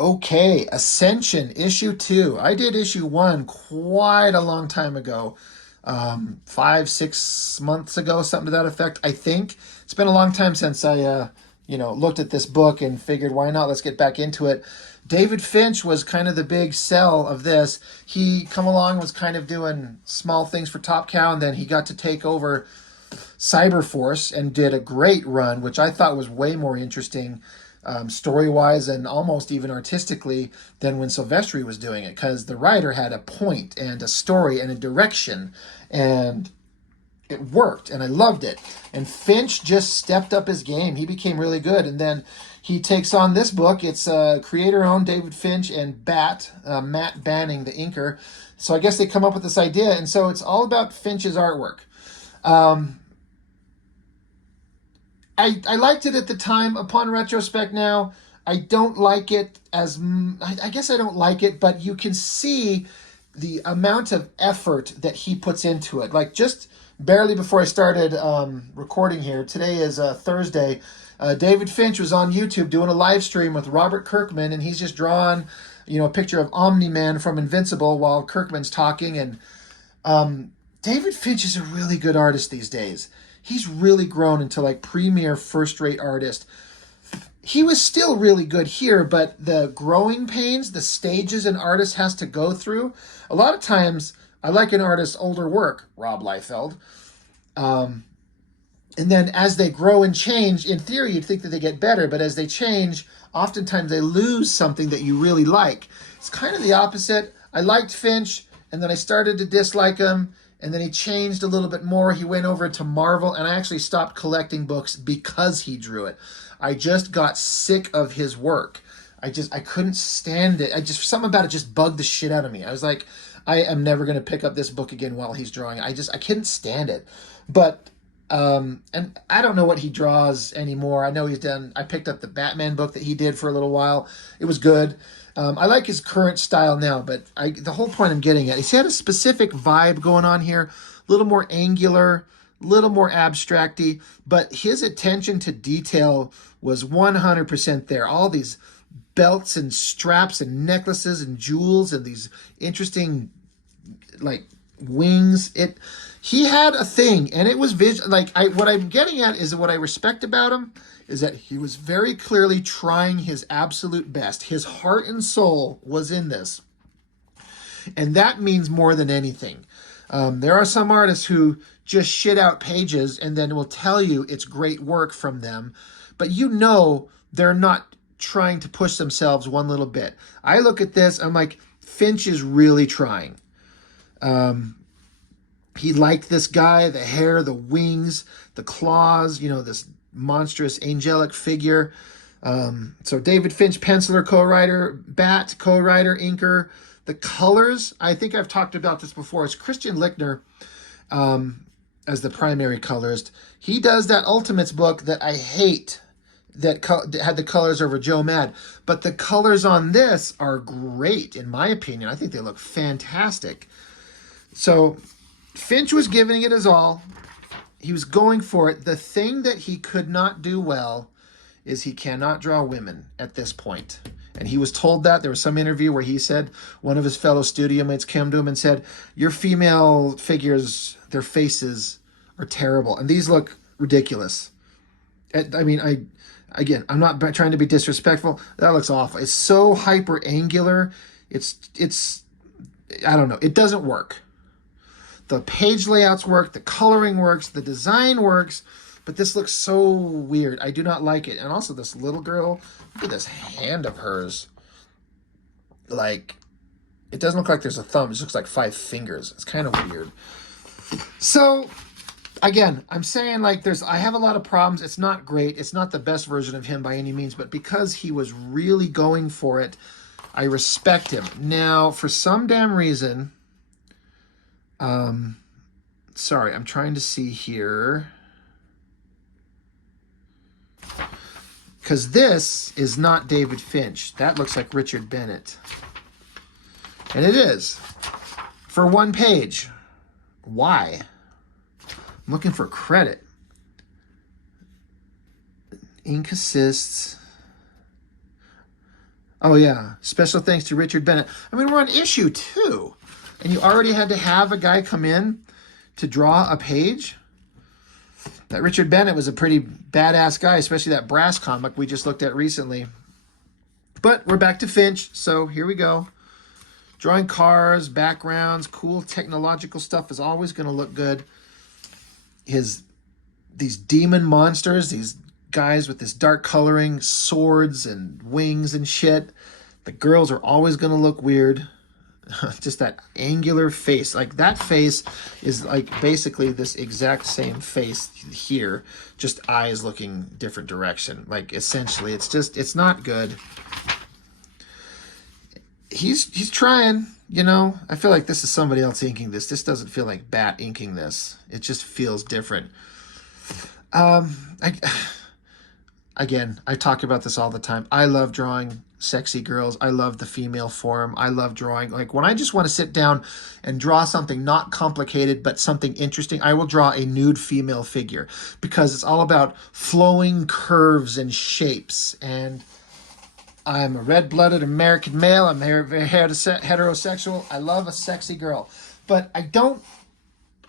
Okay, Ascension, issue 2. I did issue 1 quite a long time ago. 5, 6 months ago, something to that effect, I think. It's been a long time since I looked at this book and figured, why not? Let's get back into it. David Finch was kind of the big sell of this. He come along, was kind of doing small things for Top Cow, and then he got to take over Cyberforce and did a great run, which I thought was way more interesting, story-wise and almost even artistically, than when Silvestri was doing it, because the writer had a point and a story and a direction, and it worked, and I loved it. And Finch just stepped up his game. He became really good, and then he takes on this book. It's creator-owned, David Finch and Matt Banning, the inker. So I guess they come up with this idea, and so it's all about Finch's artwork. Um, I liked it at the time. Upon retrospect now, I don't like it as... I guess I don't like it, but you can see the amount of effort that he puts into it. Like, just barely before I started recording here, today is Thursday, David Finch was on YouTube doing a live stream with Robert Kirkman, and he's just drawing, a picture of Omni-Man from Invincible while Kirkman's talking. And David Finch is a really good artist these days. He's really grown into like premier first-rate artist. He was still really good here, but the growing pains, the stages an artist has to go through, a lot of times I like an artist's older work, Rob Liefeld, and then as they grow and change, in theory you'd think that they get better, but as they change, oftentimes they lose something that you really like. It's kind of the opposite. I liked Finch, and then I started to dislike him, and then he changed a little bit more. He went over to Marvel, and I actually stopped collecting books because he drew it. I just got sick of his work. I couldn't stand it. Something about it just bugged the shit out of me. I was like, I am never going to pick up this book again while he's drawing. I couldn't stand it. But, and I don't know what he draws anymore. I know I picked up the Batman book that he did for a little while. It was good. I like his current style now, but the whole point I'm getting at is he had a specific vibe going on here, a little more angular, a little more abstracty, but his attention to detail was 100% there. All these belts and straps and necklaces and jewels and these interesting like wings. He had a thing, and it was what I'm getting at is what I respect about him is that he was very clearly trying his absolute best. His heart and soul was in this, and that means more than anything. There are some artists who just shit out pages and then will tell you it's great work from them, but they're not trying to push themselves one little bit. I look at this, I'm like, Finch is really trying. He liked this guy, the hair, the wings, the claws, this monstrous angelic figure. So David Finch, penciler, co-writer, Bat, co-writer, inker. The colors, I think I've talked about this before. It's Christian Lichtner as the primary colorist. He does that Ultimates book that I hate, that had the colors over Joe Mad. But the colors on this are great, in my opinion. I think they look fantastic. So Finch was giving it his all. He was going for it. The thing that he could not do well is he cannot draw women at this point. And he was told that. There was some interview where he said, one of his fellow studio mates came to him and said, your female figures, their faces are terrible. And these look ridiculous. I mean, I'm not trying to be disrespectful. That looks awful. It's so hyper angular. It's, I don't know. It doesn't work. The page layouts work, the coloring works, the design works, but this looks so weird. I do not like it. And also this little girl, look at this hand of hers. Like, it doesn't look like there's a thumb. It just looks like 5 fingers. It's kind of weird. So, again, I'm saying like I have a lot of problems. It's not great. It's not the best version of him by any means, but because he was really going for it, I respect him. Now, for some damn reason... sorry, I'm trying to see here. Because this is not David Finch. That looks like Richard Bennett. And it is. For one page. Why? I'm looking for credit. Ink assists. Oh, yeah. Special thanks to Richard Bennett. I mean, we're on issue 2, and you already had to have a guy come in to draw a page. That Richard Bennett was a pretty badass guy, especially that Brass comic we just looked at recently. But we're back to Finch, so here we go. Drawing cars, backgrounds, cool technological stuff is always going to look good. These demon monsters, these guys with this dark coloring, swords and wings and shit. The girls are always going to look weird. Just that angular face. Like, that face is like basically this exact same face here, just eyes looking different direction. Like, essentially, it's not good. He's trying, you know. I feel like this is somebody else inking this. This doesn't feel like Bat inking this. It just feels different. Again, I talk about this all the time. I love drawing sexy girls. I love the female form. I love drawing, like, when I just want to sit down and draw something not complicated but something interesting, I will draw a nude female figure, because it's all about flowing curves and shapes. And I'm a red-blooded American male. I'm very heterosexual. I love a sexy girl. But I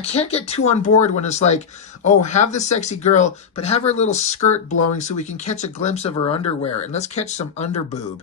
can't get too on board when it's like, oh, have the sexy girl, but have her little skirt blowing so we can catch a glimpse of her underwear, and let's catch some underboob.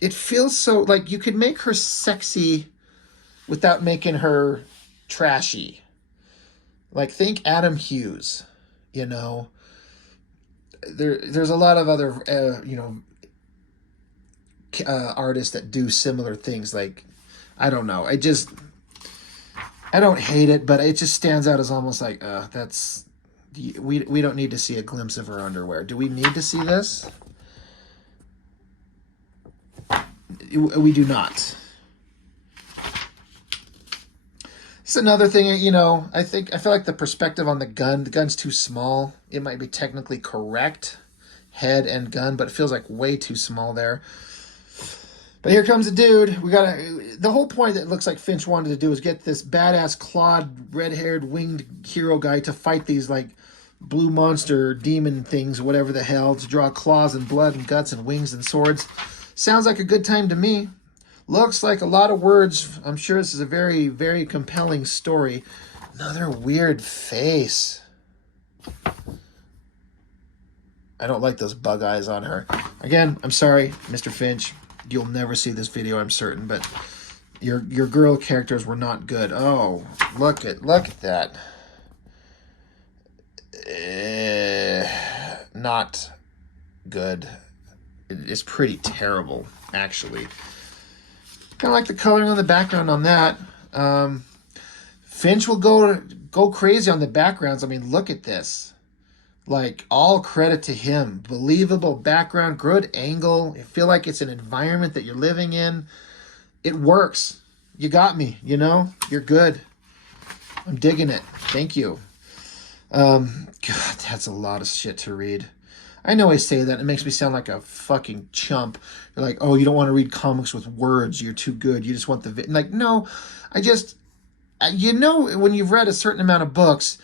It feels so like you could make her sexy without making her trashy. Like, think Adam Hughes, you know. There's a lot of other, artists that do similar things. Like, I don't know. I don't hate it, but it just stands out as almost like, we don't need to see a glimpse of her underwear. Do we need to see this? We do not. It's another thing, you know, I feel like the perspective on the gun's too small. It might be technically correct, head and gun, but it feels like way too small there. But here comes a dude. The whole point that it looks like Finch wanted to do is get this badass clawed, red-haired, winged hero guy to fight these, like, blue monster demon things, whatever the hell, to draw claws and blood and guts and wings and swords. Sounds like a good time to me. Looks like a lot of words. I'm sure this is a very, very compelling story. Another weird face. I don't like those bug eyes on her. Again, I'm sorry, Mr. Finch. You'll never see this video, I'm certain, but your girl characters were not good. Oh, look at that. Not good. It's pretty terrible, actually. Kind of like the coloring on the background on that. Finch will go crazy on the backgrounds. I mean, look at this. Like, all credit to him. Believable background, good angle. I feel like it's an environment that you're living in. It works. You got me, you know? You're good. I'm digging it. Thank you. God, that's a lot of shit to read. I know I say that. It makes me sound like a fucking chump. You're like, oh, you don't want to read comics with words. You're too good. You just want the... Like, no. You know, when you've read a certain amount of books...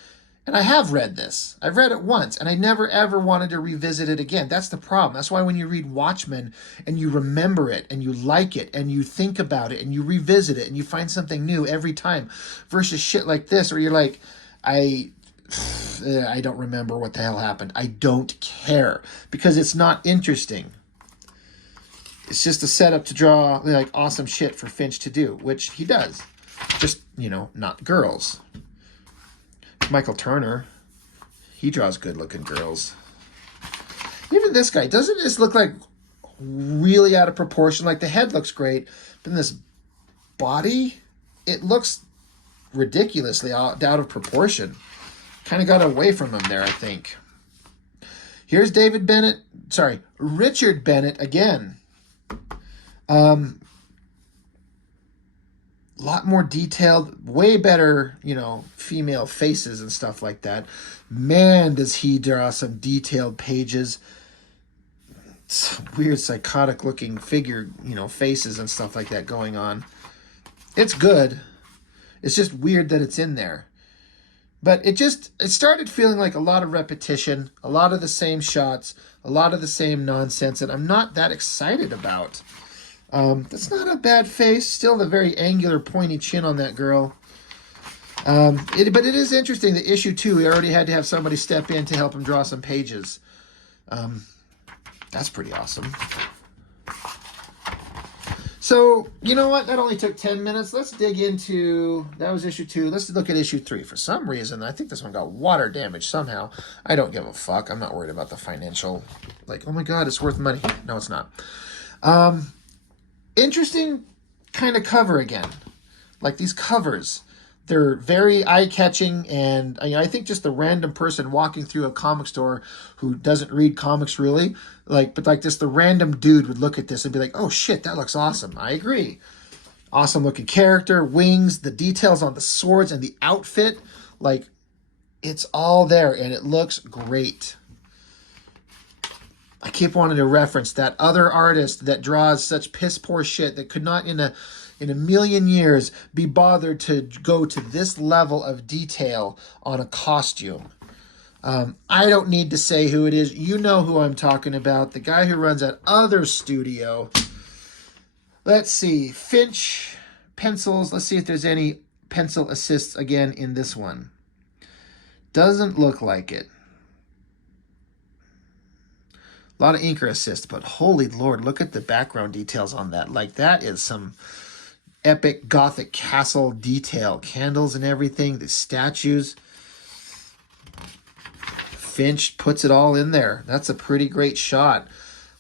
And I have read this. I've read it once, and I never, ever wanted to revisit it again. That's the problem. That's why when you read Watchmen, and you remember it, and you like it, and you think about it, and you revisit it, and you find something new every time, versus shit like this, where you're like, I don't remember what the hell happened. I don't care, because it's not interesting. It's just a setup to draw, like, awesome shit for Finch to do, which he does. Just, you know, not girls. Michael Turner, he draws good-looking girls. Even this guy, doesn't this look like really out of proportion? Like, the head looks great, but then this body, it looks ridiculously out of proportion. Kind of got away from him there, I think. Here's Richard Bennett again. Lot more detailed, way better, you know, female faces and stuff like that. Man, does he draw some detailed pages. Some weird psychotic looking figure, you know, faces and stuff like that going on. It's good. It's just weird that it's in there. But it started feeling like a lot of repetition, a lot of the same shots, A lot of the same nonsense that I'm not that excited about. That's not a bad face. Still the very angular, pointy chin on that girl. But it is interesting that issue 2, he already had to have somebody step in to help him draw some pages. That's pretty awesome. So, you know what? That only took 10 minutes. Let's dig into... That was issue 2. Let's look at issue 3. For some reason, I think this one got water damage somehow. I don't give a fuck. I'm not worried about the financial... Like, oh my god, it's worth money. No, it's not. Interesting kind of cover again. Like, these covers... They're very eye-catching, and I think just the random person walking through a comic store who doesn't read comics really, just the random dude would look at this and be like, oh shit, that looks awesome. I agree. Awesome looking character, wings, the details on the swords and the outfit, like, it's all there, and it looks great. I keep wanting to reference that other artist that draws such piss-poor shit that could not in a million years be bothered to go to this level of detail on a costume. I don't need to say who it is. You know who I'm talking about. The guy who runs that other studio. Let's see. Finch pencils. Let's see if there's any pencil assists again in this one. Doesn't look like it. A lot of inker assists, but holy Lord, look at the background details on that. Like, that is some... epic gothic castle detail, candles and everything, the statues. Finch puts it all in there. That's a pretty great shot.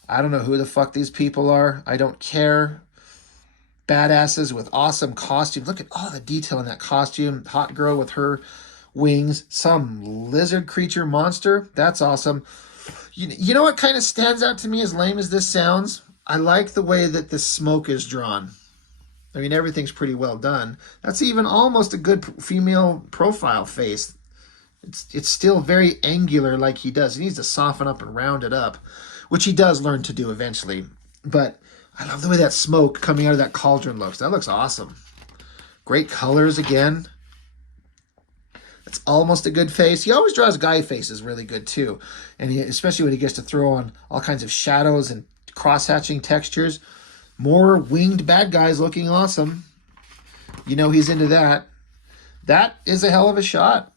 I don't know who the fuck these people are. I don't care. Badasses with awesome costumes. Look at all the detail in that costume. Hot girl with her wings. Some lizard creature monster. That's awesome. You know what kind of stands out to me, as lame as this sounds? I like the way that the smoke is drawn. I mean, everything's pretty well done. That's even almost a good female profile face. It's still very angular like he does. He needs to soften up and round it up, which he does learn to do eventually. But I love the way that smoke coming out of that cauldron looks. That looks awesome. Great colors again. It's almost a good face. He always draws guy faces really good too. And especially when he gets to throw on all kinds of shadows and cross-hatching textures. More winged bad guys looking awesome. You know he's into that. That is a hell of a shot.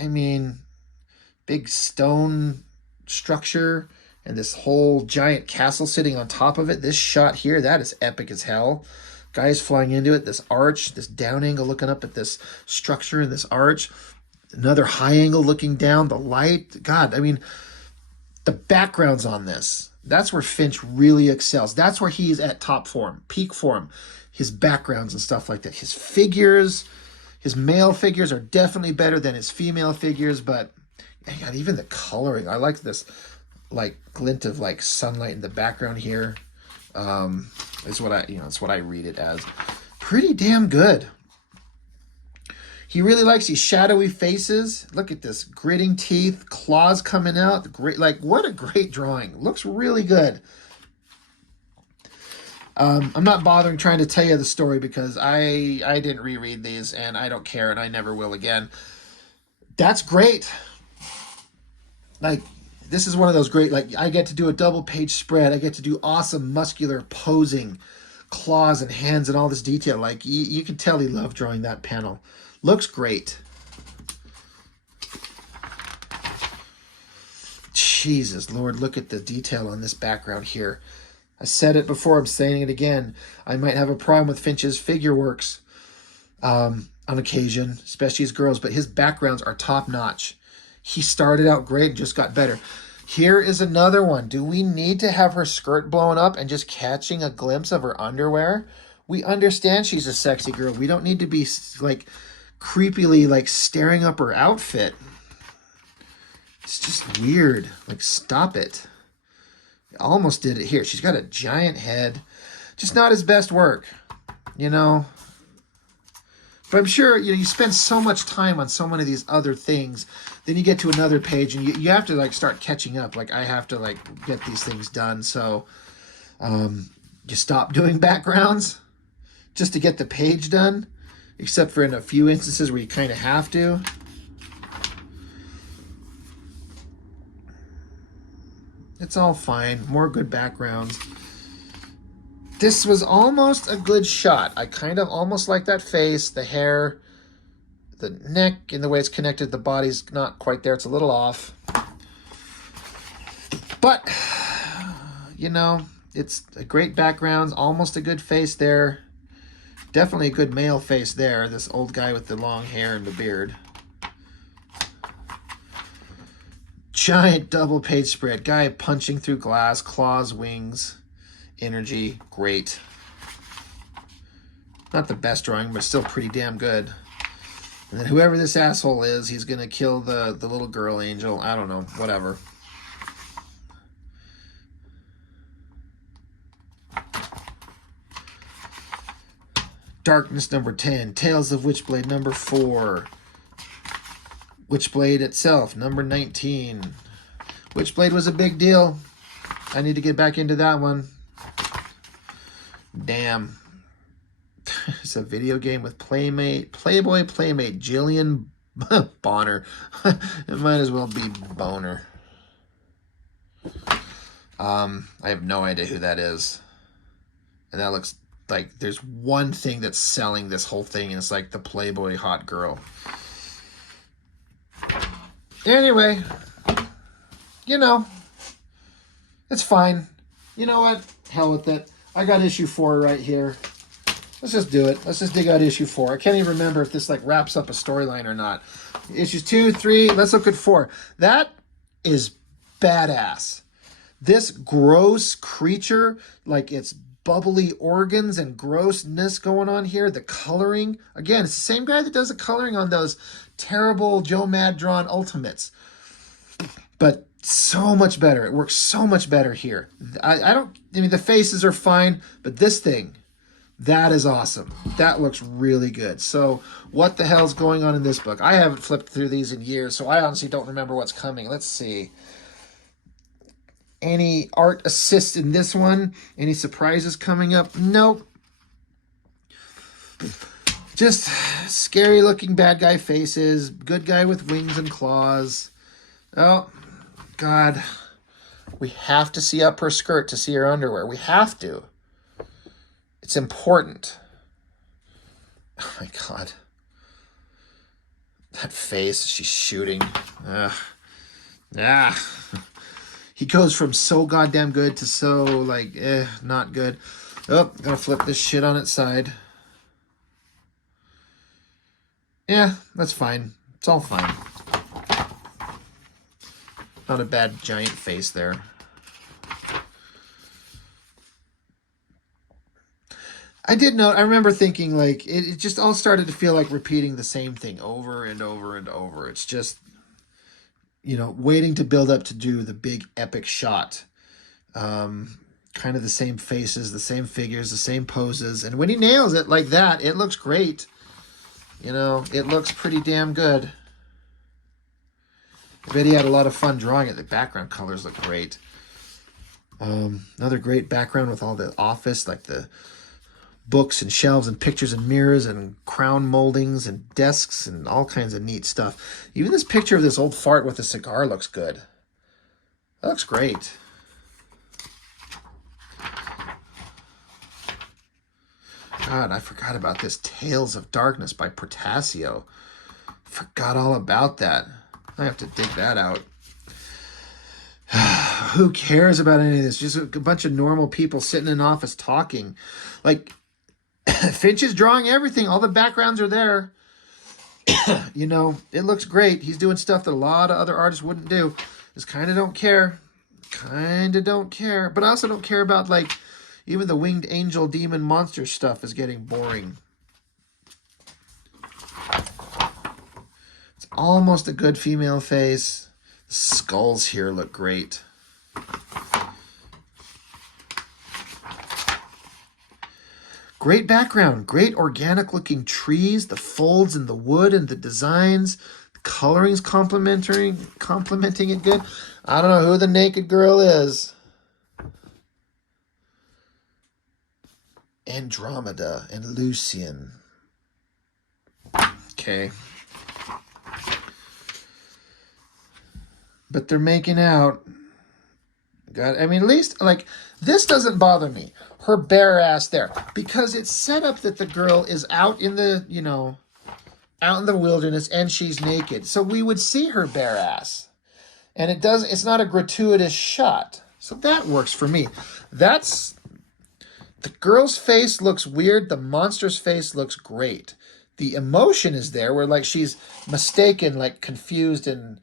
I mean, big stone structure and this whole giant castle sitting on top of it. This shot here, that is epic as hell. Guys flying into it. This arch, this down angle looking up at this structure and this arch. Another high angle looking down. The light. God, I mean, the backgrounds on this. That's where Finch really excels. That's where he's at top form, peak form. His backgrounds and stuff like that. His figures, his male figures are definitely better than his female figures, but God, even the coloring. I like this like glint of like sunlight in the background here. It's what I read it as. Pretty damn good. He really likes these shadowy faces. Look at this. Gritting teeth, claws coming out. Great, like, what a great drawing. Looks really good. I'm not bothering trying to tell you the story because I didn't reread these and I don't care and I never will again. That's great. Like, this is one of those great, like, I get to do a double page spread. I get to do awesome muscular posing, claws and hands and all this detail. Like, you can tell he loved drawing that panel. Looks great. Jesus Lord, look at the detail on this background here. I said it before, I'm saying it again. I might have a problem with Finch's figure works on occasion, especially his girls, but his backgrounds are top notch. He started out great and just got better. Here is another one. Do we need to have her skirt blown up and just catching a glimpse of her underwear? We understand she's a sexy girl. We don't need to be like creepily like staring up her outfit. It's just weird. Like, stop it. I almost did it here. She's got a giant head. Just not his best work, you know. But I'm sure, you know, you spend so much time on so many of these other things, then you get to another page and you have to like start catching up. Like, I have to like get these things done. So you stop doing backgrounds just to get the page done, except for in a few instances where you kind of have to. It's all fine. More good backgrounds. This was almost a good shot. I kind of almost like that face, the hair, the neck, and the way it's connected. The body's not quite there. It's a little off. But, you know, it's a great background. Almost a good face there. Definitely a good male face there. This old guy with the long hair and the beard. Giant double page spread. Guy punching through glass, claws, wings, energy. Great. Not the best drawing, but still pretty damn good. And then whoever this asshole is, he's going to kill the little girl angel. I don't know. Whatever. Darkness number 10. Tales of Witchblade number 4. Witchblade itself, number 19. Witchblade was a big deal. I need to get back into that one. Damn. It's a video game with Playboy Playmate Jillian Bonner. It might as well be Boner. I have no idea who that is. And that looks like there's one thing that's selling this whole thing, and it's like the Playboy hot girl. Anyway, you know, it's fine. You know what? Hell with it. I got issue 4 right here. Let's just do it. Let's just dig out issue 4. I can't even remember if this like wraps up a storyline or not. Issues 2, 3, let's look at 4. That is badass. This gross creature, like it's bubbly organs and grossness going on here. The coloring, again, it's the same guy that does the coloring on those terrible Joe Mad drawn Ultimates, but so much better. It works so much better here. I mean, the faces are fine, but this thing, that is awesome. That looks really good. So what the hell's going on in this book? I haven't flipped through these in years, so I honestly don't remember what's coming. Let's see. Any art assist in this one? Any surprises coming up? Nope. Just scary looking bad guy faces. Good guy with wings and claws. Oh, God. We have to see up her skirt to see her underwear. We have to. It's important. Oh, my God. That face she's shooting. Ugh. Ah. He goes from so goddamn good to so, like, not good. Oh, gotta flip this shit on its side. Yeah, that's fine. It's all fine. Not a bad giant face there. I did note, I remember thinking, like, it just all started to feel like repeating the same thing over and over and over. It's just, you know, waiting to build up to do the big epic shot. Kind of the same faces, the same figures, the same poses. And when he nails it like that, it looks great. You know, it looks pretty damn good. I bet he had a lot of fun drawing it. The background colors look great. Another great background with all the office, like the books and shelves and pictures and mirrors and crown moldings and desks and all kinds of neat stuff. Even this picture of this old fart with a cigar looks good. That looks great. God, I forgot about this. Tales of Darkness by Portasio. Forgot all about that. I have to dig that out. Who cares about any of this? Just a bunch of normal people sitting in an office talking. Like, Finch is drawing everything. All the backgrounds are there. You know, it looks great. He's doing stuff that a lot of other artists wouldn't do. Just kind of don't care. Kind of don't care. But I also don't care about, like, even the winged angel demon monster stuff is getting boring. It's almost a good female face. The skulls here look great. Great background, great organic looking trees, the folds in the wood and the designs, the coloring's complementing it good. I don't know who the naked girl is. Andromeda and Lucian. Okay. But they're making out. Good. I mean, at least, like, this doesn't bother me. Her bare ass there. Because it's set up that the girl is out in the, out in the wilderness and she's naked. So we would see her bare ass. And it's not a gratuitous shot. So that works for me. The girl's face looks weird. The monster's face looks great. The emotion is there where, like, she's mistaken, like, confused and,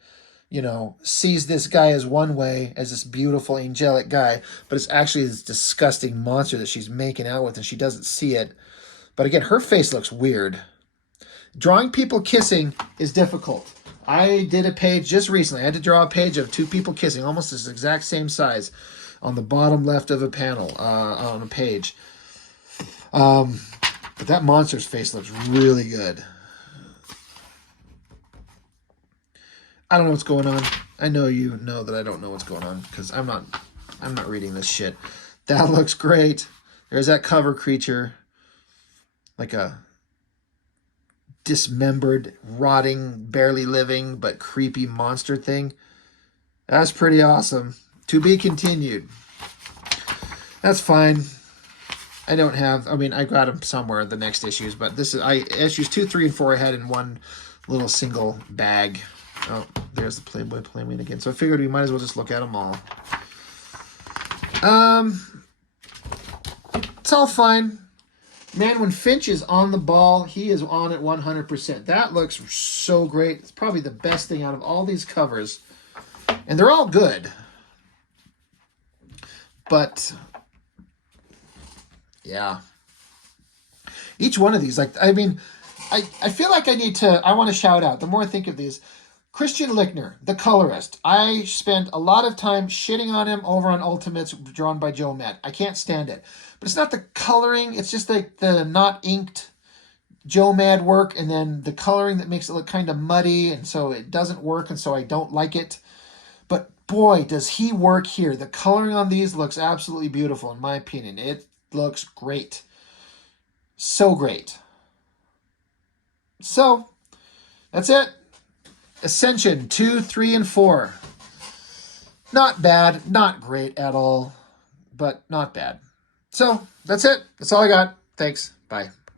sees this guy as one way, as this beautiful angelic guy, but it's actually this disgusting monster that she's making out with and she doesn't see it. But again, her face looks weird. Drawing people kissing is difficult. I did a page just recently. I had to draw a page of two people kissing, almost this exact same size, on the bottom left of a panel, on a page. But that monster's face looks really good. I don't know what's going on. I know you know that I don't know what's going on because I'm not reading this shit. That looks great. There's that cover creature. Like a dismembered, rotting, barely living, but creepy monster thing. That's pretty awesome. To be continued. That's fine. I got them somewhere in the next issues, but issues 2, 3, and 4 I had in one little single bag. Oh, there's the Playboy Playmate again. So I figured we might as well just look at them all. It's all fine. Man, when Finch is on the ball, he is on it 100%. That looks so great. It's probably the best thing out of all these covers. And they're all good. But, yeah. Each one of these, I feel like I want to shout out, the more I think of these, Christian Lichtner, the colorist. I spent a lot of time shitting on him over on Ultimates drawn by Joe Matt. I can't stand it. But it's not the coloring. It's just like the not inked Joe Mad work and then the coloring that makes it look kind of muddy. And so it doesn't work. And so I don't like it. But boy, does he work here. The coloring on these looks absolutely beautiful, in my opinion. It looks great. So great. So that's it. Ascension 2, 3, and 4. Not bad. Not great at all. But not bad. So that's it. That's all I got. Thanks. Bye.